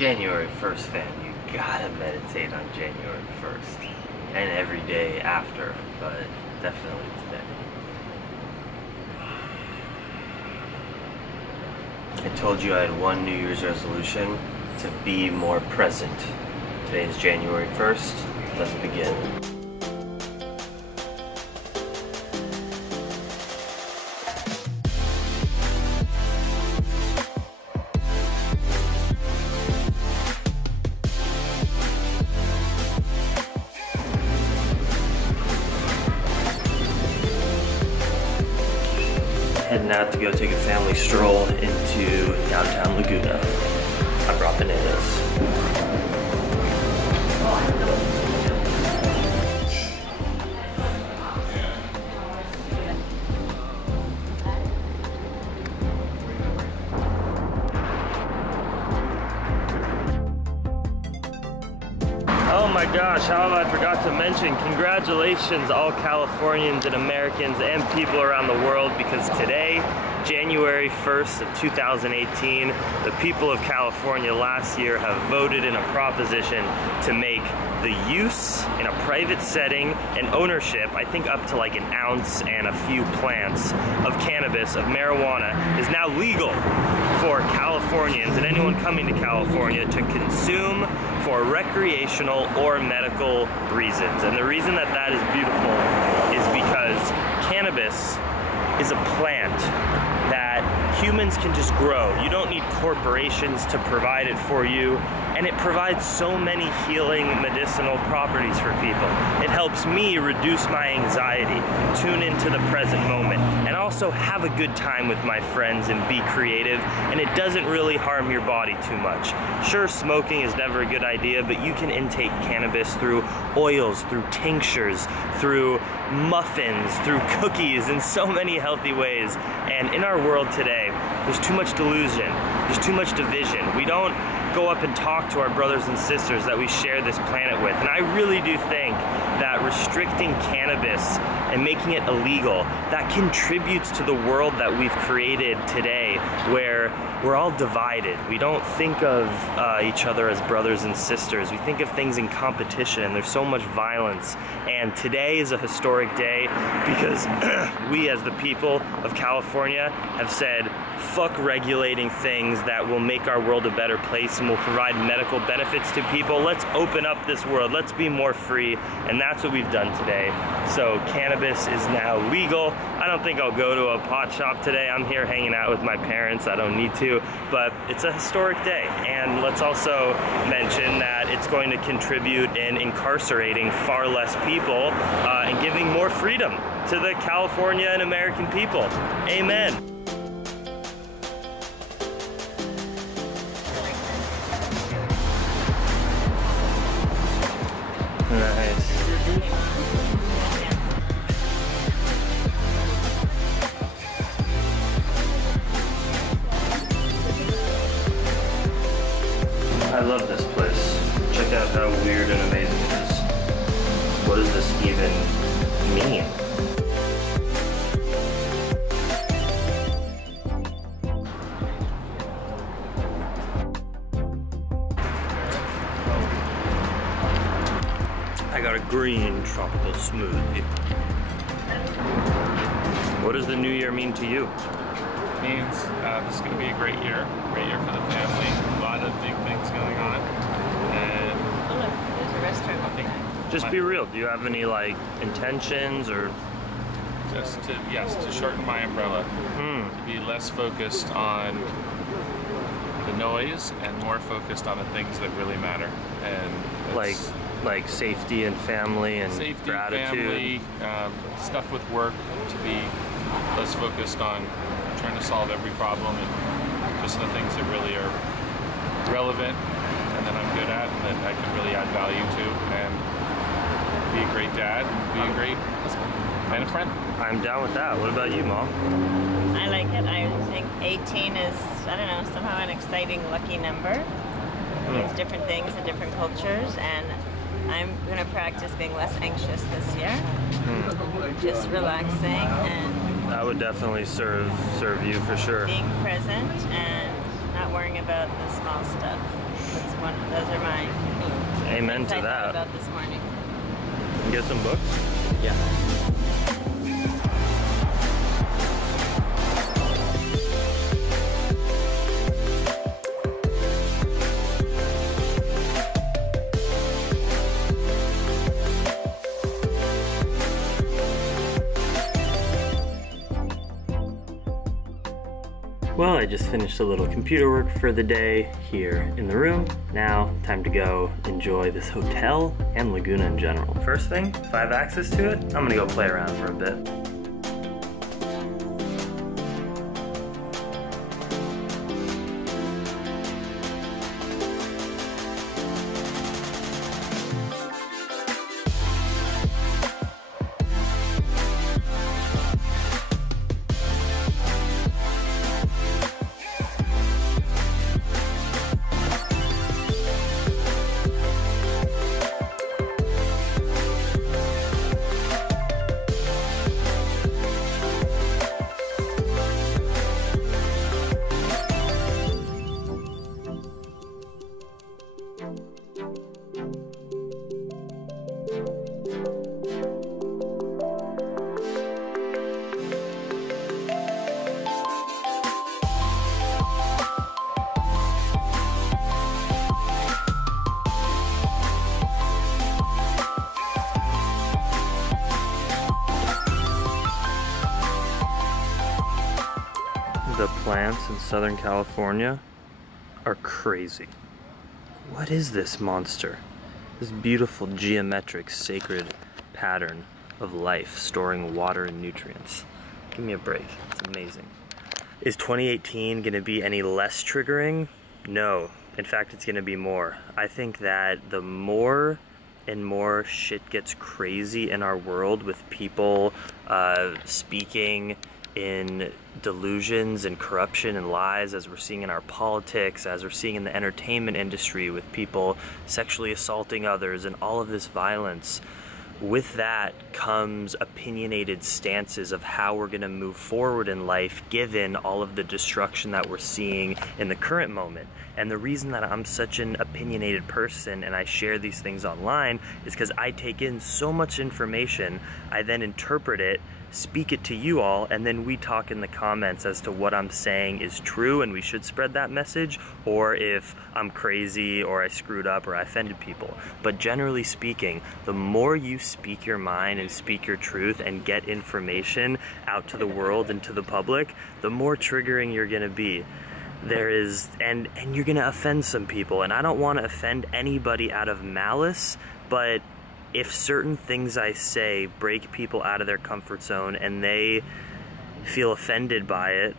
January 1st, fam, you gotta meditate on January 1st. And every day after, but definitely today. I told you I had one New Year's resolution, to be more present. Today is January 1st, let's begin. Heading out to go take a family stroll into downtown Laguna. I brought bananas. Oh my gosh, how have I forgot to mention, congratulations all Californians and Americans and people around the world, because today, January 1st of 2018, the people of California last year have voted in a proposition to make the use in a private setting and ownership, I think up to like an ounce and a few plants of cannabis, of marijuana, is now legal for Californians and anyone coming to California to consume for recreational or medical reasons. And the reason that that is beautiful is because cannabis is a plant that humans can just grow. You don't need corporations to provide it for you, and it provides so many healing medicinal properties for people. It helps me reduce my anxiety, tune into the present moment, and also have a good time with my friends and be creative, and it doesn't really harm your body too much. Sure, smoking is never a good idea, but you can intake cannabis through oils, through tinctures, through muffins, through cookies, in so many healthy ways. And in our world today, there's too much delusion, there's too much division. We don't go up and talk to our brothers and sisters that we share this planet with. And I really do think that restricting cannabis and making it illegal, that contributes to the world that we've created today, where we're all divided. We don't think of each other as brothers and sisters. We think of things in competition, and there's so much violence. And today is a historic day because we as the people of California have said, fuck regulating things that will make our world a better place and will provide medical benefits to people. Let's open up this world. Let's be more free. And that's what we've done today. So cannabis is now legal. I don't think I'll go to a pot shop today. I'm here hanging out with my parents. I don't need to, but it's a historic day. And let's also mention that it's going to contribute in incarcerating far less people and giving more freedom to the California and American people. Amen. Nice. I love this place. Check out how weird and amazing it is. What does this even mean? I got a green tropical smoothie. What does the new year mean to you? It means this is going to be a great year for the family. A lot of big things going on. And oh look, there's a restaurant up there. Just be real. Do you have any like intentions or? Just to, yes, to shorten my umbrella. To be less focused on the noise and more focused on the things that really matter. And like safety and family and safety, gratitude. family, stuff with work, to be less focused on trying to solve every problem and just the things that really are relevant and that I'm good at and that I can really add value to, and be a great dad, be a great husband and a friend. I'm down with that. What about you, Mom? I like it. I think 18 is, I don't know, somehow an exciting, lucky number. There's different things in different cultures, and I'm going to practice being less anxious this year. Just relaxing and That would definitely serve you for sure. Being present and not worrying about the small stuff. That's Those are my Amen things to I thought that. about this morning. Get some books? Yeah. Well, I just finished a little computer work for the day here in the room. Now, time to go enjoy this hotel and Laguna in general. First thing, if I have access to it, I'm gonna go play around for a bit. The plants in Southern California are crazy. What is this monster? This beautiful geometric sacred pattern of life storing water and nutrients. Give me a break, it's amazing. Is 2018 gonna be any less triggering? No, in fact it's gonna be more. I think that the more and more shit gets crazy in our world with people speaking in delusions and corruption and lies, as we're seeing in our politics, as we're seeing in the entertainment industry with people sexually assaulting others and all of this violence. With that comes opinionated stances of how we're going to move forward in life given all of the destruction that we're seeing in the current moment. And the reason that I'm such an opinionated person and I share these things online is because I take in so much information, I then interpret it, speak it to you all, and then we talk in the comments as to what I'm saying is true and we should spread that message, or if I'm crazy or I screwed up or I offended people. But generally speaking, the more you speak your mind and speak your truth and get information out to the world and to the public, the more triggering you're gonna be. And you're gonna offend some people, and I don't want to offend anybody out of malice, but if certain things I say break people out of their comfort zone and they feel offended by it,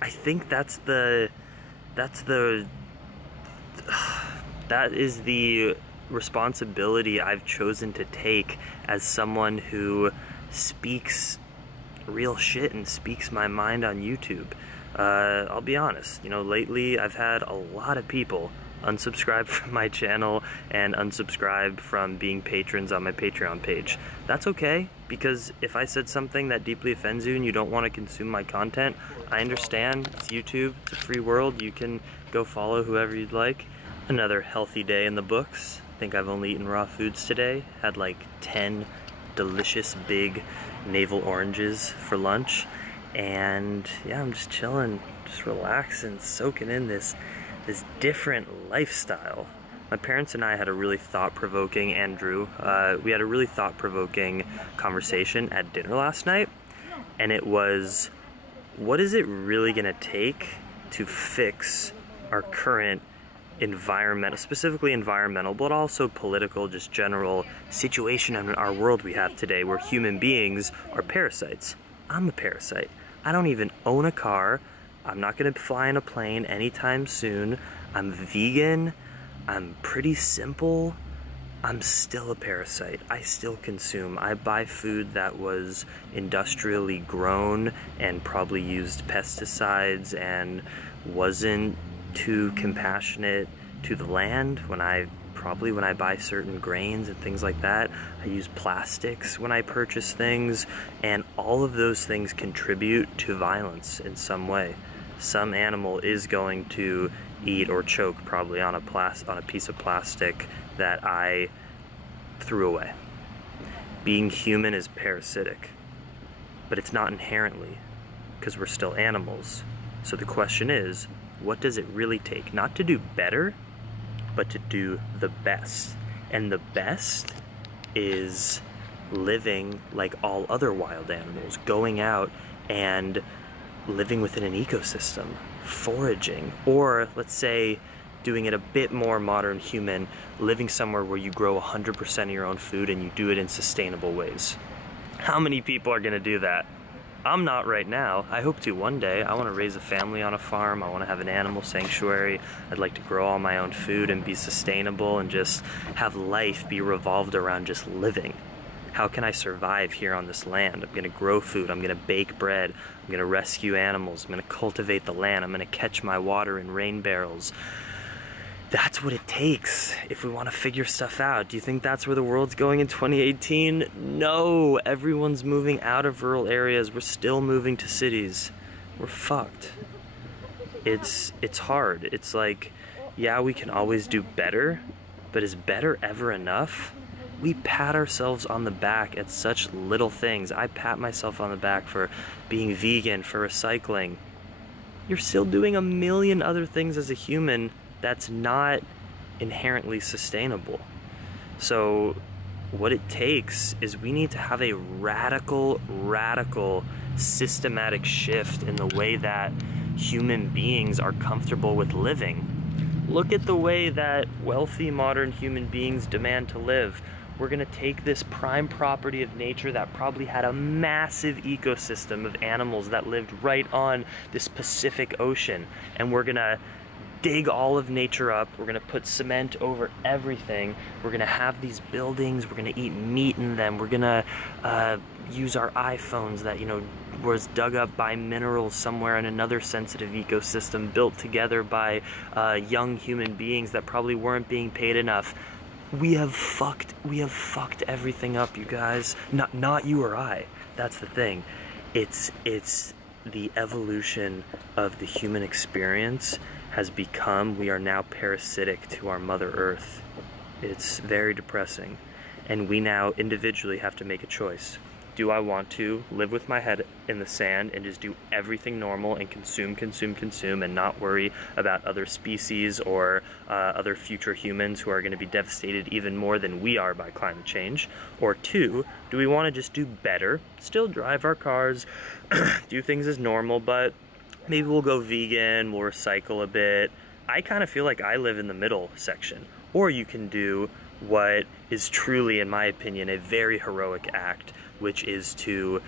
I think that is the responsibility I've chosen to take as someone who speaks real shit and speaks my mind on YouTube. I'll be honest, you know, lately I've had a lot of people unsubscribe from my channel and unsubscribe from being patrons on my Patreon page. That's okay, because if I said something that deeply offends you and you don't want to consume my content, I understand. It's YouTube, it's a free world, you can go follow whoever you'd like. Another healthy day in the books. I think I've only eaten raw foods today. Had like 10 delicious big navel oranges for lunch. And yeah, I'm just chilling, just relaxing, soaking in this different lifestyle. My parents and I had a really thought-provoking, we had a really thought-provoking conversation at dinner last night, and it was, what is it really gonna take to fix our current environmental, specifically environmental, but also political, just general situation in our world we have today, where human beings are parasites. I'm a parasite. I don't even own a car. I'm not gonna fly in a plane anytime soon. I'm vegan. I'm pretty simple. I'm still a parasite. I still consume. I buy food that was industrially grown and probably used pesticides and wasn't too compassionate to the land. When I buy certain grains and things like that, I use plastics when I purchase things, and all of those things contribute to violence in some way. Some animal is going to eat or choke probably on a piece of plastic that I threw away. Being human is parasitic, but it's not inherently, because we're still animals. So the question is, what does it really take? Not to do better, but to do the best. And the best is living like all other wild animals, going out and living within an ecosystem, foraging, or let's say doing it a bit more modern human, living somewhere where you grow 100% of your own food and you do it in sustainable ways. How many people are gonna do that? I'm not right now. I hope to one day. I want to raise a family on a farm. I want to have an animal sanctuary. I'd like to grow all my own food and be sustainable and just have life be revolved around just living. How can I survive here on this land? I'm gonna grow food, I'm gonna bake bread, I'm gonna rescue animals, I'm gonna cultivate the land, I'm gonna catch my water in rain barrels. That's what it takes if we want to figure stuff out. Do you think that's where the world's going in 2018? No, everyone's moving out of rural areas. We're still moving to cities. We're fucked. It's hard. It's like, yeah, we can always do better, but is better ever enough? We pat ourselves on the back at such little things. I pat myself on the back for being vegan, for recycling. You're still doing a million other things as a human that's not inherently sustainable. So what it takes is we need to have a radical systematic shift in the way that human beings are comfortable with living. Look at the way that wealthy modern human beings demand to live. We're gonna take this prime property of nature that probably had a massive ecosystem of animals that lived right on this Pacific Ocean, and we're gonna dig all of nature up. We're gonna put cement over everything. We're gonna have these buildings. We're gonna eat meat in them. We're gonna use our iPhones that, you know, was dug up by minerals somewhere in another sensitive ecosystem, built together by young human beings that probably weren't being paid enough. We have fucked everything up, you guys. Not you or I. That's the thing. It's the evolution of the human experience has become, we are now parasitic to our Mother Earth. It's very depressing. And we now individually have to make a choice. Do I want to live with my head in the sand and just do everything normal and consume and not worry about other species or other future humans who are going to be devastated even more than we are by climate change? Or two, do we want to just do better, still drive our cars, do things as normal, but maybe we'll go vegan, we'll recycle a bit. I kind of feel like I live in the middle section. Or you can do what is truly, in my opinion, a very heroic act, which is to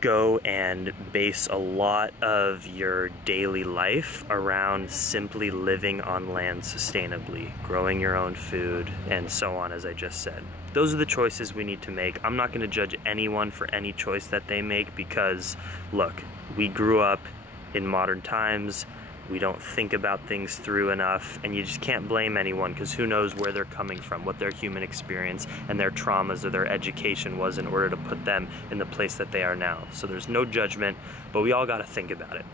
go and base a lot of your daily life around simply living on land sustainably, growing your own food, and so on, as I just said. Those are the choices we need to make. I'm not going to judge anyone for any choice that they make because, look, we grew up in modern times. We don't think about things through enough, and you just can't blame anyone because who knows where they're coming from, what their human experience and their traumas or their education was in order to put them in the place that they are now. So there's no judgment, but we all got to think about it.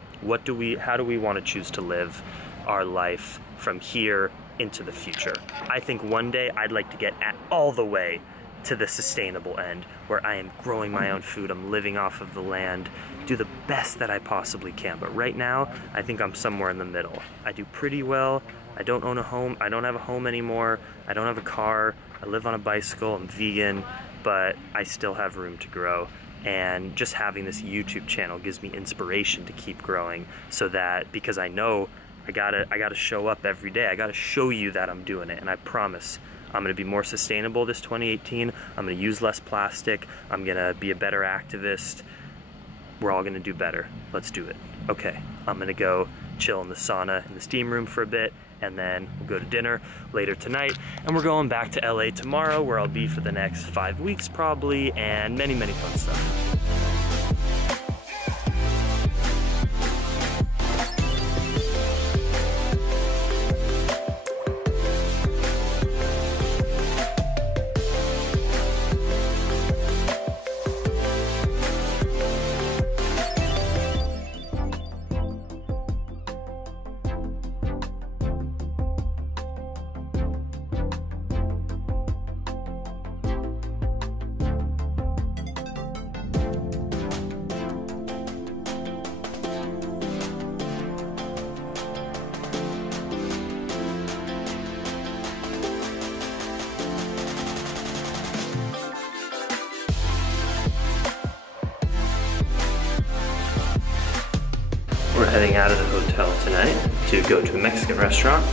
How do we want to choose to live our life from here into the future? I think one day I'd like to get all the way to the sustainable end, where I am growing my own food, I'm living off of the land, do the best that I possibly can. But right now, I think I'm somewhere in the middle. I do pretty well. I don't own a home. I don't have a home anymore. I don't have a car. I live on a bicycle. I'm vegan, but I still have room to grow. And just having this YouTube channel gives me inspiration to keep growing, so that, because I know I gotta show up every day. I gotta show you that I'm doing it, and I promise I'm gonna be more sustainable this 2018. I'm gonna use less plastic. I'm gonna be a better activist. We're all gonna do better. Let's do it. Okay, I'm gonna go chill in the sauna in the steam room for a bit, and then we'll go to dinner later tonight, and we're going back to LA tomorrow, where I'll be for the next 5 weeks probably, and many fun stuff. heading out of the hotel tonight to go to a Mexican restaurant,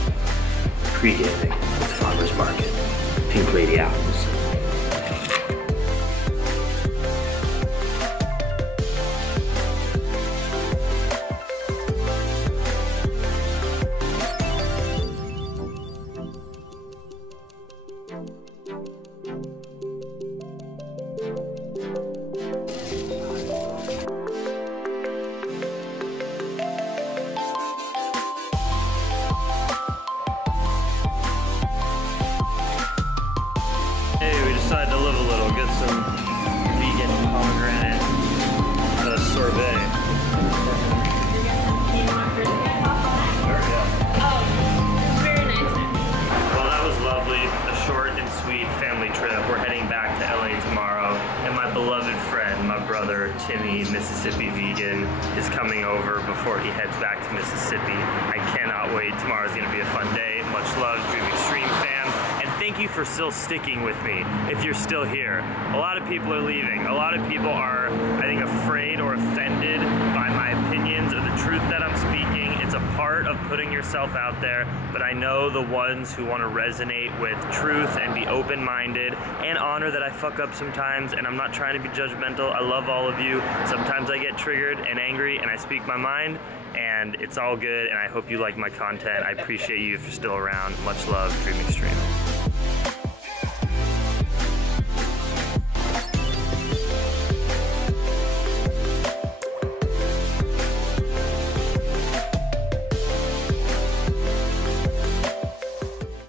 pre-gaming with Farmer's Market, Pink Lady Apples. Hey, we decided to live a little, get some vegan pomegranate sorbet. Well, that was lovely. A short and sweet family trip. We're heading back to LA tomorrow, and my beloved friend, my brother Timmy, Mississippi Vegan, is coming over before he heads back to Mississippi. I cannot wait. Tomorrow's gonna be a fun day. Much love, Dream Extreme fam. And thank you for still sticking with me if you're still here. A lot of people are leaving. A lot of people are, I think, afraid or offended by my opinions or the truth that I'm speaking. It's a part of putting yourself out there, but I know the ones who want to resonate with truth and be open-minded and honor that I fuck up sometimes, and I'm not trying to be judgmental. I love all of you. Sometimes I get triggered and angry and I speak my mind, and it's all good, and I hope you like my content. I appreciate you if you're still around. Much love, Dream Extreme.